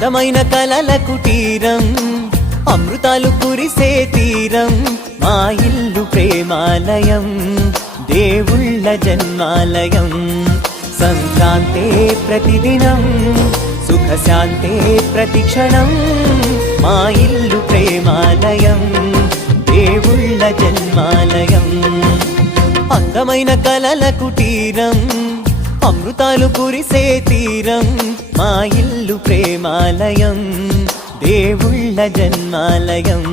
అందమైన కలల కుటీరం అమృతాలు కురిసే తీరం మా ఇల్లు ప్రేమాలయం దేవుళ్ళ జన్మాలయం సంక్రాంతే ప్రతిదినం సుఖశాంతే ప్రతిక్షణం మా ఇల్లు ప్రేమాలయం దేవుళ్ళ జన్మాలయం అందమైన కలల కుటీరం అమృతాలు కురిసే తీరం మా ఇల్లు ప్రేమాలయం దేవుళ్ళ జన్మాలయం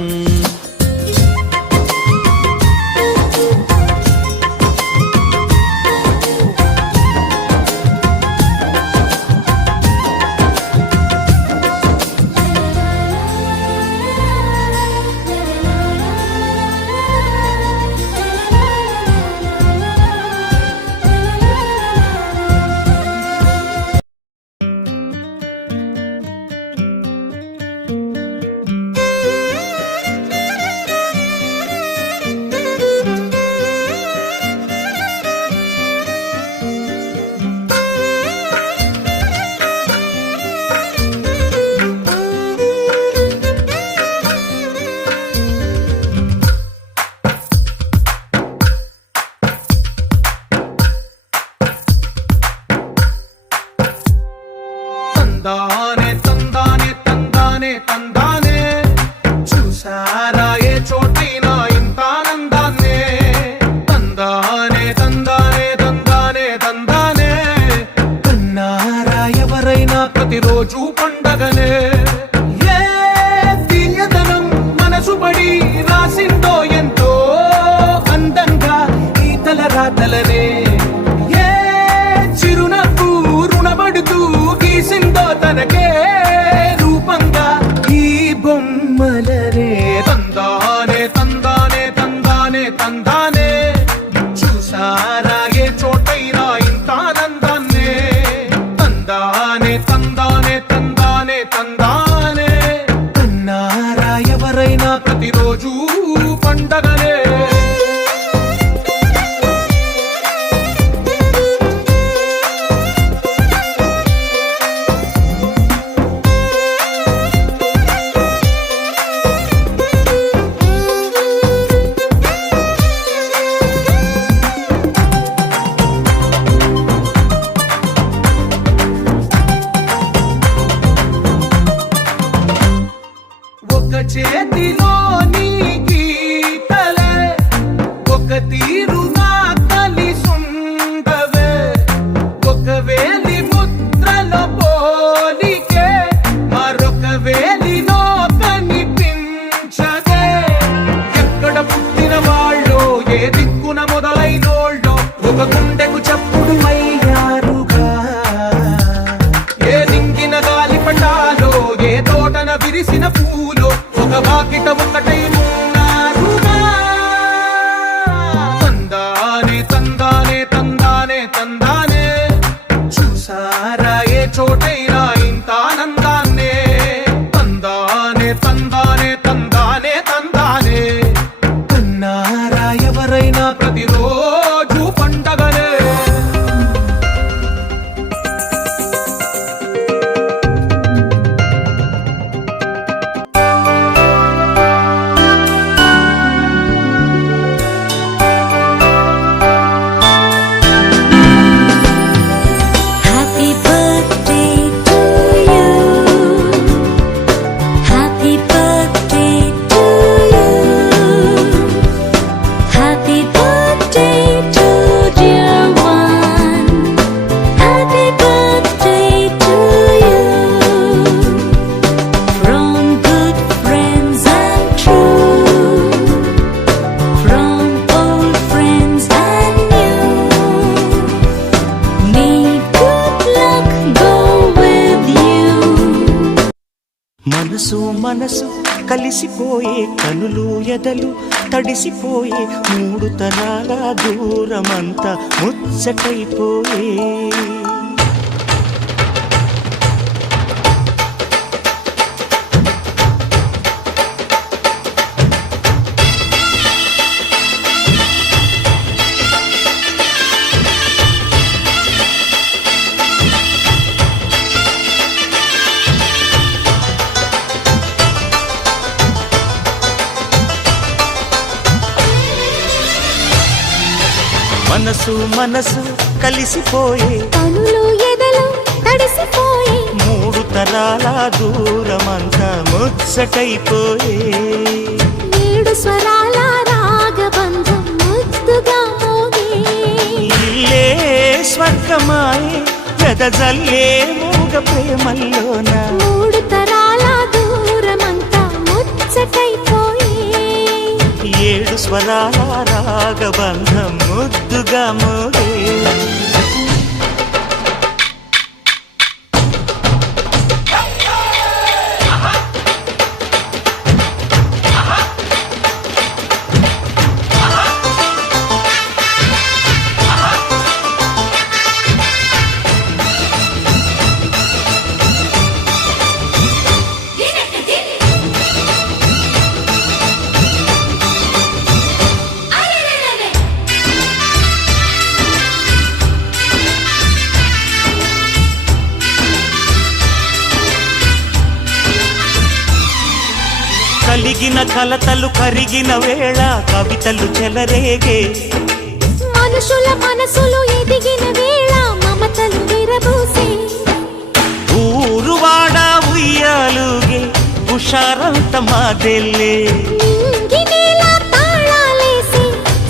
తందానే తందానే తందానే తందానే చూసారా ఏ చోటైనా ఇంత ఆనందాన్నే తందానే తందానే తందానే తందానే కన్నారా ఎవరైనా ప్రతిరోజు పండగనే ఏ తీయదనం మనసు పడి రాసిందో ఎంతో అందంగా ఈ తల రాతలనే ఏ చిరునవ్వు రుణపడుతూ గీసిందో తనకే రూపంగా ఈ బొమ్మలనే తందానే తందానే తందానే తందానే చూసారా ఏ చోటైనా ఇంత ఆనందాన్నే తందానే తందానే తందానే తందానే కన్నారా ఎవరైనా ప్రతిరోజు పండగనే ఒక చేతిలోని గీతలే ఒక తీరుగా కలిసుండవే ఒక వేలి ముద్రల పోలికే మరొక వేలిలో కనిపించదే ఎక్కడ పుట్టిన వాళ్ళో ఏ దిక్కున మొదలైనోళ్ళో ఒక గుండెకు చప్పుడు అయ్యారుగా ఏ దింగిన గాలి పటాలో ఏ తోటన విరిసిన పూలో ఒక వాకిట ఒకటై ఉన్నారుగా తందానే తందానే తందానే తందానే చూసారా ఏ చోటైనా ఇంత ఆనందాన్నే తందానే తందానే తందానే తందానే కన్నారా ఎవరైనా ప్రతిరోజు పండగనే Happy birthday to you. Happy birthday to you. Happy birthday to dear one. Happy birthday to you. From good friends and true. From old friends and new. May good luck go with you. మనసు మనసు కలిసిపోయే కనులు ఎదలు తడిసిపోయే మూడు తరాల దూరమంతా ముచ్చటైపోయే మనసు మనసు కలిసిపోయే కనులు ఎదలు తడిసిపోయి మూడు తరాల దూరమంతా ముచ్చటైపోయే ఏడు స్వరాల రాగబంధం ముద్దుగా మోగే ఇల్లే స్వర్గమాయే వెదజల్లే మూగ ప్రేమల్లోన మూడు తరాల దూరమంతా ముచ్చటైపోయి ఏడు స్వరాల రాగబంధం ముద్దుగా మోగే కలిగిన కలతలు కరిగిన వేళ కవితలు చెలరేగే మనుషుల మనసులు ఎదిగిన వేళ మమతలు విరబూసే ఊరువాడ ఉయ్యాలుగే హుషారంత మాదెల్లే నింగినేల తాళాలేసి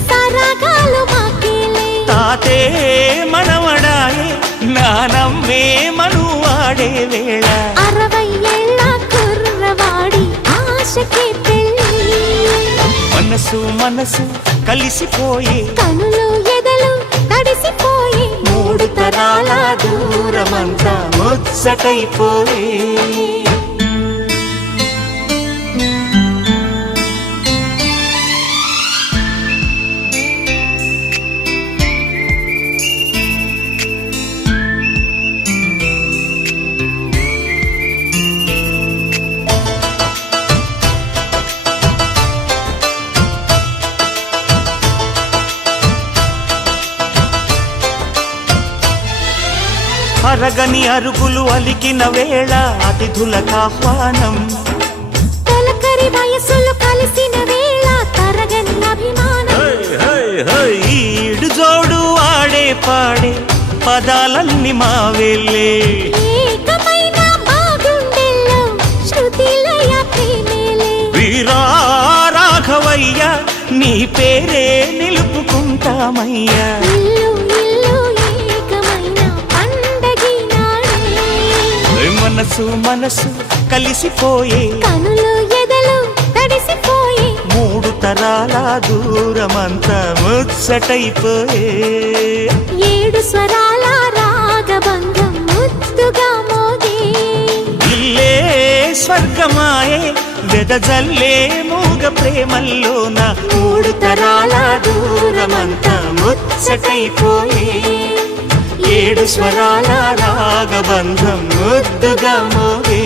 సరాగాలు మాకేలే తాతే మనవడాయే నానమ్మే మనువాడే వేళ 60 ఏళ్ళ కుర్రవాడి ఆశకే పెళ్ళి మనసు మనసు కలిసిపోయే కనులు ఎదలు తడిసిపోయి మూడు తరాల దూరమంతా ముచ్చటైపోయే అరగని అరుగులు అలికిన వేళ అతిథులకు ఆహ్వానం తొలకరి వయసులు కలిసిన వేళ తరగని అభిమానం ఈడు జోడు ఆడే పాడే పదాలన్నీ మావేలే ఏకమైన మా గుండెల్లో శృతిలయ ప్రేమేలే వీరా రాఘవయ్య నీ పేరే నిలుపుకుంటామయ్యా ఇల్లు ఇల్లు ఏకమైన పండగి నాడే మనసు మనసు కలిసిపోయే కనులు ఎదలు తడిసిపోయి మూడు తరాల దూరమంతా ముచ్చటైపోయే ఏడు స్వరాల రాగబంధం ముద్దుగా మోగే ఇల్లే స్వర్గమాయే వెదజల్లే మూగ ప్రేమల్లోన మూడు తరాల దూరమంతా ముచ్చటైపోయే ఏడు స్వరాల రాగబంధం ముద్దుగా మోగే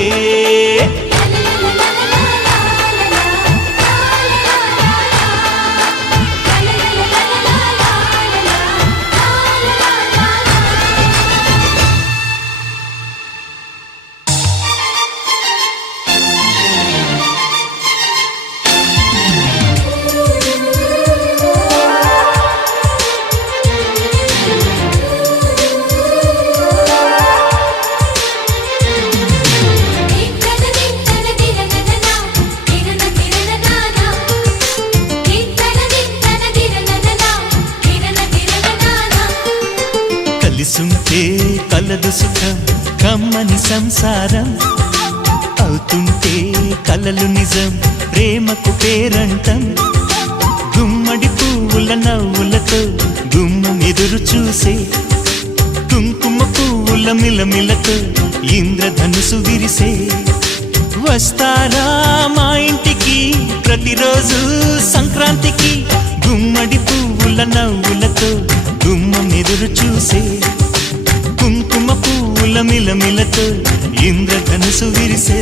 కలిసుంటే కలదు సుఖం కమ్మని సంసారం అవుతుంటే కలలు నిజం ప్రేమకు పేరంటం గుమ్మడి పువ్వుల నవ్వులతో గుమ్మం ఎదురు చూసే కుంకుమ పువ్వుల మిలమిలతో ఇంద్రధనుసు విరిసే వస్తారా మా ఇంటికి ప్రతిరోజు సంక్రాంతికి గుమ్మడి పువ్వుల నవ్వులతో గుమ్మం ఎదురు చూసే కుంకుమ పువ్వుల మిలమిలతో ఇంద్రధనుసు విరిసే